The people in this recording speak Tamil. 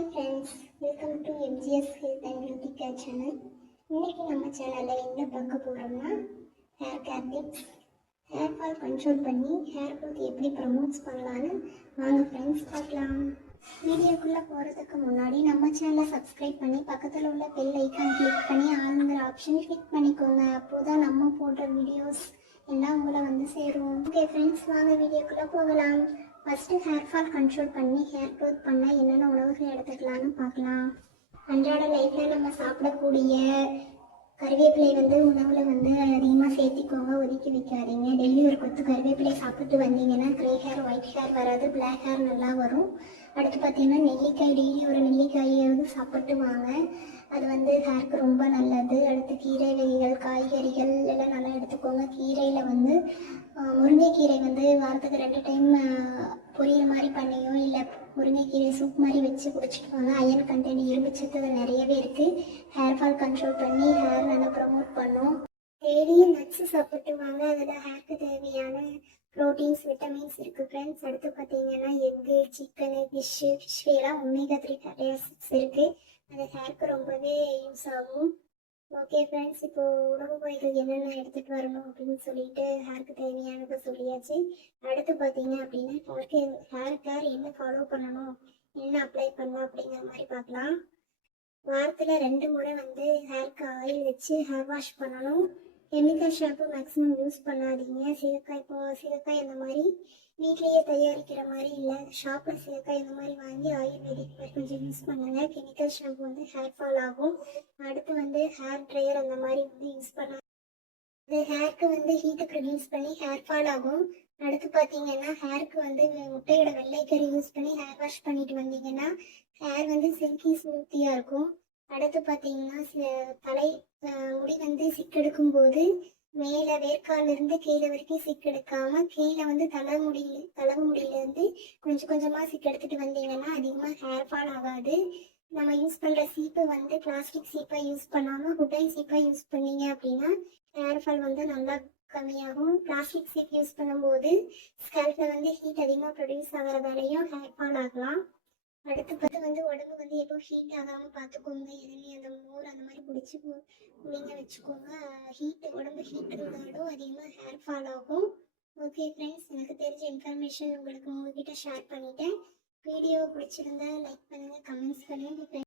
Hi friends, welcome to MGS health and beauty care channel. இன்றைக்கி நம்ம சேனலில் என்ன பார்க்க போகிறோம்னா hair care tips, hair fall control பண்ணி ஹேர் க்ரோத் எப்படி ப்ரமோட்ஸ் பண்ணலான்னு வாங்க ஃப்ரெண்ட்ஸ் பார்க்கலாம். வீடியோக்குள்ளே போகிறதுக்கு முன்னாடி நம்ம சேனலை சப்ஸ்கிரைப் பண்ணி பக்கத்தில் உள்ள பெல் ஐக்கான் கிளிக் பண்ணி ஆளுங்கிற ஆப்ஷன் கிளிக் பண்ணிக்கோங்க. அப்போ தான் நம்ம போடுற வீடியோஸ் எல்லாம் உங்களை வந்து சேரும். ஓகே ஃப்ரெண்ட்ஸ், வாங்க வீடியோக்குள்ளே போகலாம். ஃபஸ்ட்டு ஹேர் ஃபால் கண்ட்ரோல் பண்ணி ஹேர் க்ரோத் பண்ண என்னென்ன உணவுகள் எடுத்துக்கலான்னு பார்க்கலாம். அன்றாட லைஃப்பில் நம்ம சாப்பிடக்கூடிய கருவேப்பிலை வந்து உணவில் வந்து அதிகமாக சேர்த்திக்கோங்க, ஒதுக்கி வைக்காதீங்க. டெய்லி ஒரு கொத்து கருவேப்பிலை சாப்பிட்டு வந்தீங்கன்னா க்ரே ஹேர், ஒயிட் ஹேர் வராது, பிளாக் ஹேர் நல்லா வரும். அடுத்து பார்த்தீங்கன்னா நெல்லிக்காய், டெய்லி ஒரு நெல்லிக்காயாவது சாப்பிட்டு வாங்க, அது வந்து ஹேருக்கு ரொம்ப நல்லது. அடுத்து கீரை வகைகள், காய்கறிகள் எல்லாம் நல்லா எடுத்துக்கோங்க. கீரையில் வந்து முருங்கைக்கீரை வந்து வாரத்துக்கு 2 டைம் பொரியல் மாதிரி பண்ணியோ இல்லை முருங்கைக்கீரை சூப் மாதிரி வச்சு குடிச்சிட்டு வாங்க. அயன் கண்டென்ட், இரும்புச்சத்து அது நிறையவே இருக்குது. ஹேர் ஃபால் கண்ட்ரோல் பண்ணி ஹேர் நல்லா ப்ரமோட் பண்ணும். டெய்லியும் நட்ஸு சாப்பிட்டு வாங்க, அதில் ஹேருக்கு தேவையான ப்ரோட்டீன்ஸ், விட்டமின்ஸ் இருக்குது ஃப்ரெண்ட்ஸ். அடுத்து பார்த்தீங்கன்னா எக்கு, சிக்கனு, ஃபிஷ் எல்லாம் ஒமேகா 3 ஃபேட்டி ஆசிட்ஸ் இருக்குது. அது ஹேருக்கு ரொம்பவே யூஸ் ஆகும். ஓகே ஃப்ரெண்ட்ஸ், இப்போது உணவு வகைகள் என்னென்ன எடுத்துகிட்டு வரணும் அப்படின்னு சொல்லிட்டு ஹேருக்கு தேவையானதை சொல்லியாச்சு. அடுத்து பார்த்தீங்க அப்படின்னா ஹேர் கேர் என்ன ஃபாலோ பண்ணணும், என்ன அப்ளை பண்ணலாம் அப்படிங்கிற மாதிரி பார்க்கலாம். வாரத்தில் 2 முறை வந்து ஹேருக்கு ஆயில் வச்சு ஹேர் வாஷ் பண்ணணும். கெமிக்கல் ஷாம்பு மேக்ஸிமம் யூஸ் பண்ணாதீங்க. சீகக்காய் அந்த மாதிரி வீட்லேயே தயாரிக்கிற மாதிரி இல்லை, ஷாப்பில் சீகக்காய் இந்த மாதிரி வாங்கி ஆயுர்வேதிக் மாதிரி கொஞ்சம் யூஸ் பண்ணுங்க. கெமிக்கல் ஷாம்பு வந்து ஹேர் ஃபால் ஆகும். அடுத்து வந்து ஹேர் ட்ரையர் அந்த மாதிரி வந்து யூஸ் பண்ணாது, ஹேருக்கு வந்து ஹீட்டை ப்ரொடியூஸ் பண்ணி ஹேர் ஃபால் ஆகும். அடுத்து பார்த்தீங்கன்னா ஹேருக்கு வந்து முட்டையோட வெள்ளைக்கறி யூஸ் பண்ணி ஹேர் வாஷ் பண்ணிட்டு வந்தீங்கன்னா ஹேர் வந்து சில்கி ஸ்மூத்தியாக இருக்கும். அடுத்து பார்த்தீங்கன்னா முடி வந்து சிக்கெடுக்கும் போது மேலே வேர்க்காலிருந்து கீழே வரைக்கும் சிக்கெடுக்காமல் கீழே வந்து தலைமுடியிலேருந்து கொஞ்சம் கொஞ்சமாக சிக்கெடுத்துட்டு வந்தீங்கன்னா அதிகமாக ஹேர் ஃபால் ஆகாது. நம்ம யூஸ் பண்ணுற சீப்பை வந்து பிளாஸ்டிக் சீப்பை யூஸ் பண்ணாமல் குட்டன் சீப்பை யூஸ் பண்ணீங்க அப்படின்னா ஹேர் ஃபால் வந்து நல்லா கம்மியாகும். பிளாஸ்டிக் சீப் யூஸ் பண்ணும்போது ஸ்கேல்பில் வந்து ஹீட் அதிகமாக ப்ரொடியூஸ் ஆகிறதாலையும் ஹேர் ஃபால் ஆகலாம். அடுத்து பார்த்து வந்து உடம்பு வந்து எப்போ ஹீட் ஆகாமல் பார்த்துக்கோங்க. எதுவுமே அந்த மோர் அந்த மாதிரி பிடிச்சி நீங்கள் வச்சுக்கோங்க. உடம்பு ஹீட் இருந்தாலும் அதிகமாக ஹேர் ஃபால் ஆகும். ஓகே ஃப்ரெண்ட்ஸ், எனக்கு தெரிஞ்ச இன்ஃபர்மேஷன் உங்ககிட்ட ஷேர் பண்ணிட்டேன். வீடியோ பிடிச்சிருந்தா லைக் பண்ணுங்கள், கமெண்ட்ஸ் பண்ணுங்கள்.